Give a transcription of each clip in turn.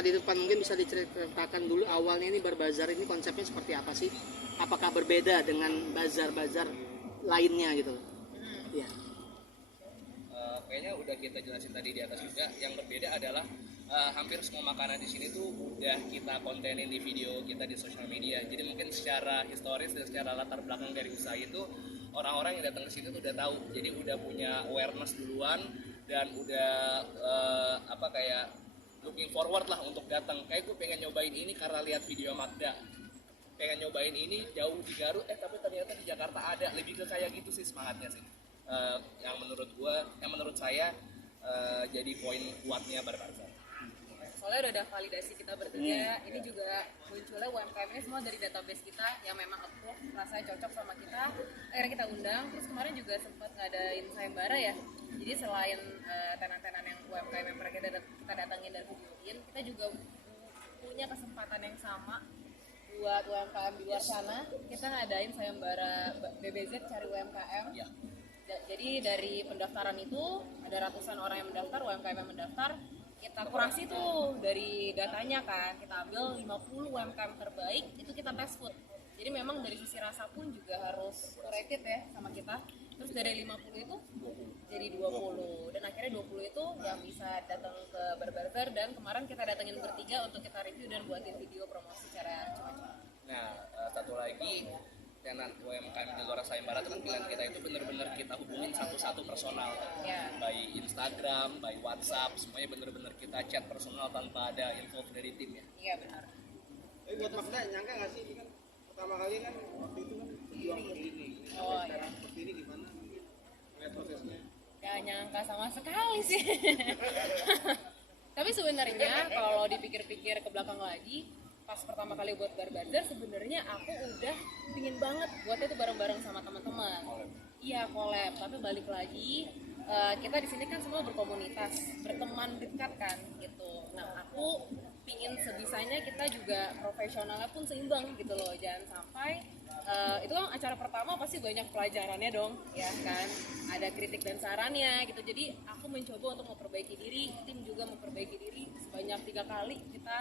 masyarakat di depan mungkin bisa diceritakan dulu awalnya ini Barbazar ini konsepnya seperti apa sih? Apakah berbeda dengan bazar-bazar lainnya gitu? Iya. Kayaknya udah kita jelasin tadi di atas juga. Yang berbeda adalah hampir semua makanan di sini tuh udah kita kontenin di video kita di sosial media. Jadi mungkin secara historis dan secara latar belakang dari usaha itu orang-orang yang datang ke sini tuh udah tahu. Jadi udah punya awareness duluan dan udah kayak looking forward lah untuk datang. Kayak gue pengen nyobain ini karena lihat video Magda. Pengen nyobain ini jauh di Garut, tapi ternyata di Jakarta ada. Lebih ke kayak gitu sih semangatnya sih. Yang menurut saya jadi poin kuatnya Barbazar. Soalnya udah ada validasi kita bertiga, ini juga munculnya UMKM ini semua dari database kita yang memang approve, rasanya cocok sama kita, akhirnya kita undang. Terus kemarin juga sempat ngadain sayembara ya, jadi selain tenan-tenan yang UMKM yang mereka kita datangin dan videoin, kita juga punya kesempatan yang sama buat UMKM di luar sana. Kita ngadain sayembara BBZ cari UMKM ya. Jadi dari pendaftaran itu ada ratusan orang yang mendaftar, UMKM yang mendaftar, kita kurasi tuh dari datanya kan, kita ambil 50 UMKM terbaik, itu kita tes food. Jadi memang dari sisi rasa pun juga harus rated ya sama kita. Terus dari 50 itu jadi 20, dan akhirnya 20 itu yang bisa datang ke Barbazar, dan kemarin kita datangin bertiga untuk kita review dan buatin video promosi cara coba-coba. Nah, satu lagi tenan UMKM di luar sayembara itu kan pilihan kita itu benar-benar kita hubungin satu-satu personal, by Instagram, by WhatsApp, semuanya benar-benar kita chat personal tanpa ada info dari tim ya. Iya benar. Buat Magda nyangka nggak sih ini kan pertama kali kan waktu itu kan berjuang sendiri. Oh iya. Seperti ini gimana? Lihat prosesnya. Gak nyangka sama sekali sih. Tapi sebenarnya kalau dipikir-pikir ke belakang lagi, pas pertama kali buat Barbazar sebenarnya aku udah pingin banget buatnya itu bareng-bareng sama teman-teman. Iya collab, tapi balik lagi kita di sini kan semua berkomunitas, berteman dekat kan gitu. Nah aku pingin sebisanya kita juga profesionalnya pun seimbang gitu loh, jangan sampai itu kan acara pertama pasti banyak pelajarannya dong, ya kan? Ada kritik dan sarannya gitu. Jadi aku mencoba untuk memperbaiki diri, tim juga memperbaiki diri sebanyak 3 kali kita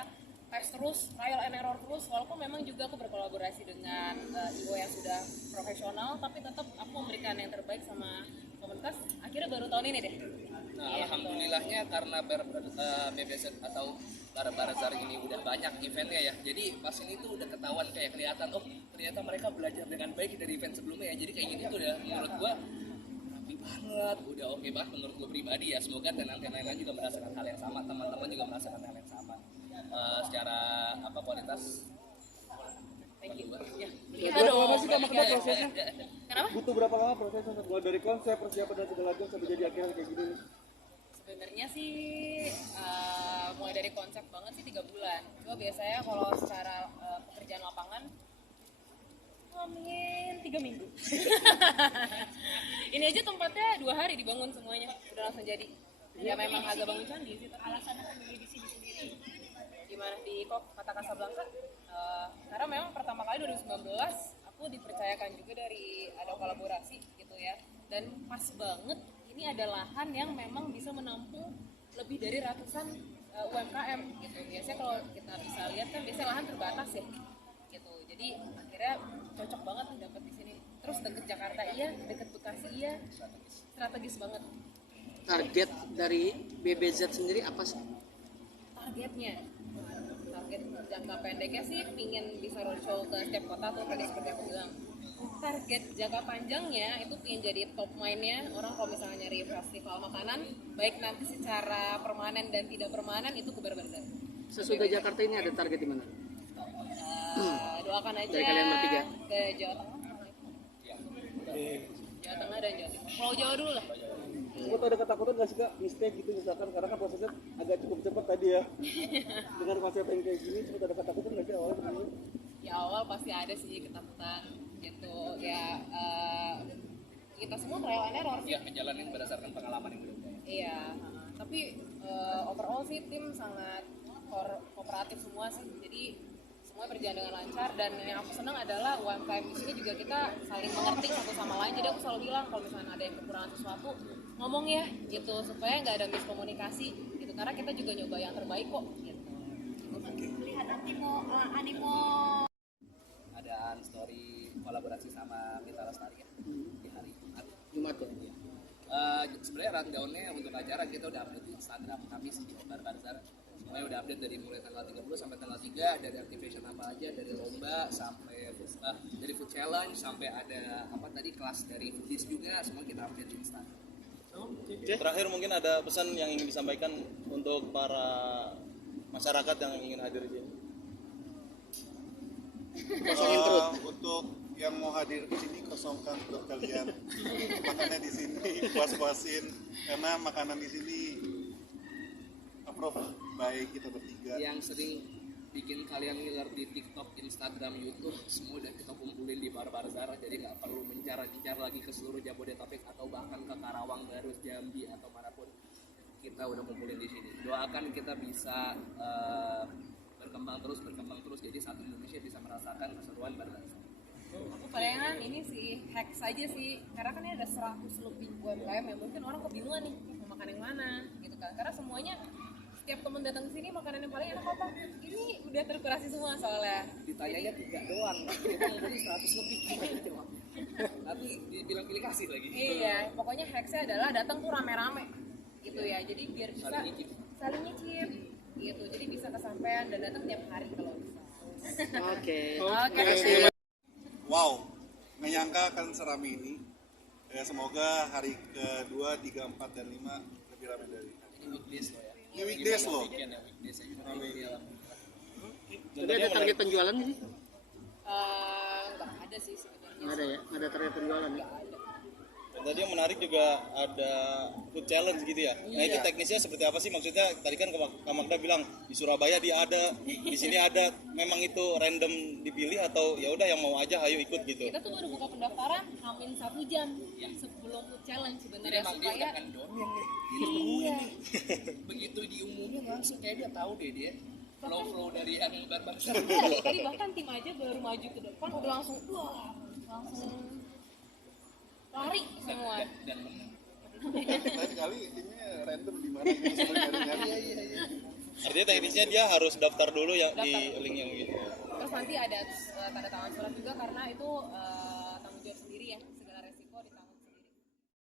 tes terus, trial and error terus, walaupun memang juga aku berkolaborasi dengan IO yang sudah profesional, tapi tetap aku memberikan yang terbaik sama komunitas. Akhirnya baru tahun ini deh. Nah, alhamdulillahnya karena BBZ atau Barbazar ini udah banyak eventnya ya, jadi pas ini tuh udah ketahuan kayak kelihatan, oh ternyata mereka belajar dengan baik dari event sebelumnya ya. Jadi kayak gini tuh udah menurut gua rapi banget, udah oke banget menurut gua pribadi ya. Semoga tenan-tenan lain juga merasakan hal yang sama, teman-teman juga merasakan hal yang sama. Secara kualitas. Thank you. Ya, berapa lama sih Kak Magda prosesnya? Kenapa? Butuh berapa lama prosesnya mulai dari konsep, persiapan dan segala macam sampai jadi akhirnya kayak gini? Sebenarnya sih mulai dari konsep banget sih 3 bulan. Cuma biasanya kalau secara pekerjaan lapangan ngomongin 3 minggu. Ini aja tempatnya 2 hari dibangun semuanya, udah langsung jadi. Ya memang agak bangun candi sih. Alasannya memilih di sini sendiri. Gimana di Kota Kasablanka? Karena memang pertama kali 2019 aku dipercayakan juga dari ada kolaborasi gitu ya. Dan pas banget ini ada lahan yang memang bisa menampung lebih dari ratusan UMKM gitu. Biasanya kalau kita bisa lihat kan biasanya lahan terbatas ya gitu. Jadi akhirnya cocok banget nih dapat di sini. Terus deket Jakarta iya, deket Bekasi iya, strategis banget. Target dari BBZ sendiri apa sih? Target jangka pendeknya sih pingin bisa roadshow ke setiap kota tuh tadi seperti aku bilang. Target jangka panjangnya itu pingin jadi top mind-nya orang kalau misalnya nyari festival makanan, baik nanti secara permanen dan tidak permanen itu ke Barbazar. Sesudah Jakarta ini ada target di mana? Doakan aja dari kalian bertiga ke Jawa Tengah. Jawa Tengah dan Jawa Timur. Pulau Jawa dulu lah. Sempat ada ketakutan nggak sih Kak, mistake gitu misalkan, karena kan prosesnya agak cukup cepat tadi ya. Dengan konsep yang kayak gini, sempat ada ketakutan nggak sih awalnya? Ya awal pasti ada sih ketakutan gitu ya. Kita semua trial and error sih. Ya menjalanin berdasarkan pengalaman yang belum. Iya, tapi overall sih tim sangat kooperatif semua sih. Jadi semua berjalan dengan lancar, dan yang aku senang adalah UMKM di sini juga kita saling mengerti satu sama lain. Jadi aku selalu bilang kalau misalnya ada yang kekurangan sesuatu ngomong ya gitu, supaya nggak ada miskomunikasi gitu, karena kita juga nyoba yang terbaik kok gitu. animo Ada story kolaborasi sama Mita Lestari ya, di hari Jumat ya. Sebenarnya rundown-nya untuk acara kita udah update di Instagram kami sih Barzar. Semuanya udah update dari mulai tanggal 30 sampai tanggal 3, dari activation apa aja, dari lomba sampai dari food challenge sampai ada apa tadi kelas dari foodies juga, semua kita update di Instagram. Terakhir mungkin ada pesan yang ingin disampaikan untuk para masyarakat yang ingin hadir di sini. Kosongin perut. Untuk yang mau hadir ke sini kosongkan perut kalian. Makannya di sini puas-puasin karena makanan di sini approve baik kita bertiga. Yang sering bikin kalian ngiler di TikTok, Instagram, YouTube, semua udah kita kumpulin di Barzar, jadi nggak perlu mencar-incar lagi ke seluruh Jabodetabek atau bahkan ke Karawang, Garut, Jambi atau manapun. Kita udah kumpulin di sini. Doakan kita bisa berkembang terus, jadi satu Indonesia bisa merasakan keseruan Barzar. aku palingan ini sih hack saja sih, karena kan ini ada 100 lebih UMKM yang mungkin orang kebingungan nih mau makan yang mana gitu kan, karena semuanya setiap temen datang ke sini makanan yang paling enak apa, ini udah terkurasi semua soalnya. Ditanyanya 3 doang, kita ngomongin 100 lebih gitu. Nanti dibilang pilih kasih lagi. Iya, pokoknya hacksnya adalah datang tuh rame-rame gitu ya, jadi biar bisa Saling nyicip. gitu, jadi bisa kesampaian dan datang tiap hari kalau bisa. Oke. Oke. Wow, nggak nyangka akan seramai ini. Ya, semoga hari kedua, 3, 4, dan 5 lebih ramai dari ini. Ini weekdays loh ya. Ini weekdays loh. Weekend ya, weekdays ya. Tapi ada target penjualan sih? Nggak ada sih sebenarnya. Nggak ada ya? Nggak ada target penjualan ya? Dan tadi yang menarik juga ada food challenge gitu ya. Nah itu teknisnya seperti apa sih? Maksudnya tadi kan Kak Magda bilang di Surabaya dia ada, di sini ada. Memang itu random dipilih atau ya udah yang mau aja ayo ikut gitu. Kita tuh baru buka pendaftaran hamin 1 jam sebelum food challenge Jadi sebenarnya emang dia supaya udah kandonin nih. iya. Begitu diumumin langsung kayak dia tahu deh dia flow dari yang Barzar. Iya, tadi bahkan tim aja baru maju ke depan udah langsung lari semua. Dan menang. Lain kali timnya random di mana gitu sampai nyari-nyari. Artinya teknisnya dia harus daftar dulu ya di link yang gitu. Terus nanti ada tanda tangan surat juga karena itu